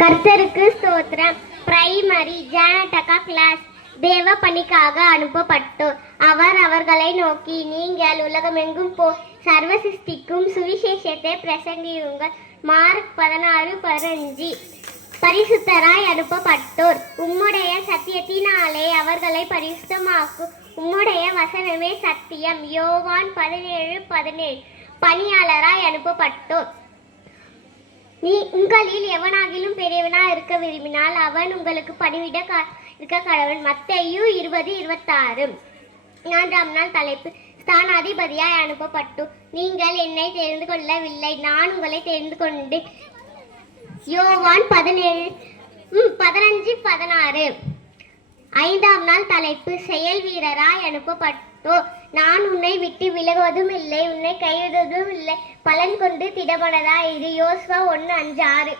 கர்த்தருக்கு ஸ்தோத்திரம். Primary ஜானடகா class தேவ பணிக்காக அனுப்பப்பட்டோர். அவர் அவர்களை நோக்கி, நீங்கள் உலகமெங்கும் சர்வ சிருஷ்டிக்கும் சுவிசேஷத்தை பிரசங்கியுங்கள். மார்க் 16:15. பரிசுத்தராய் அனுப்பப்பட்டோர். உம்முடைய சத்தியத்தினாலே அவர்களை பரிசுத்தமாக்கும். உம்முடைய வசனமே சத்தியம். யோவான் 17:17. பணியாளராய் அனுப்பப்பட்டோர். உங்களில் எவனாகிலும் பெரியவனா இருக்க விரும்பினால் அவன் உங்களுக்கு பணிவிட இருக்க கடவுள். மத்தேயு 20:26. 4ஆம் நாள் தலைப்பு ஸ்தானாதிபதியாய் அனுப்பப்பட்டோர். நீங்கள் என்னை தெரிந்து கொள்ளவில்லை, நான் உங்களை தெரிந்து கொண்டு. யோவான் 15:16. 5ஆம் நாள் தலைப்பு செயல் வீரராய் அனுப்பப்பட்டோர். நான் உன்னை விட்டு விலகுவதும் இல்லை, உன்னை கைவிடுவதும் இல்லை, பலன் கொண்டு திடமனதாயிரு. யோசுவா 1:5-6.